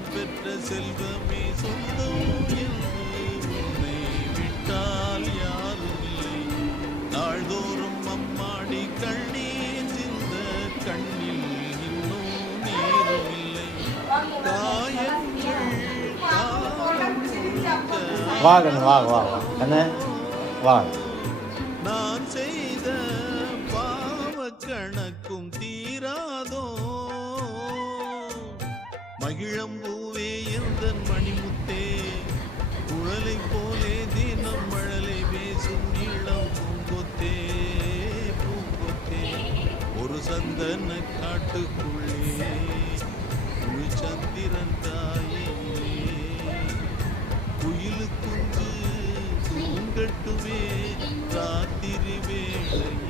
நான் பெற்ற செல்வமே சொந்தம் என்று உன்னை விட்டால் யாரும் இல்லை. நாள்தோறும் அம்மாடி கண்ணீர் சிந்த கண்ணில் இன்னும் நீரும் இல்லை. காயங்கள் நான் செய்த பாவ கணக்கும் தீராதோ. மகிழம்பூவே எந்தன் மணிமுத்தே, குழலை போலே தினம் மழலை பேசும் இளம் பூங்கொத்தே பூங்கொத்தே. ஒரு சந்தன காட்டுக்குள்ளே முழு சந்திரன் தாயே, குயிலு குஞ்சு தூங்கட்டுமே ராத்திரி வேளை.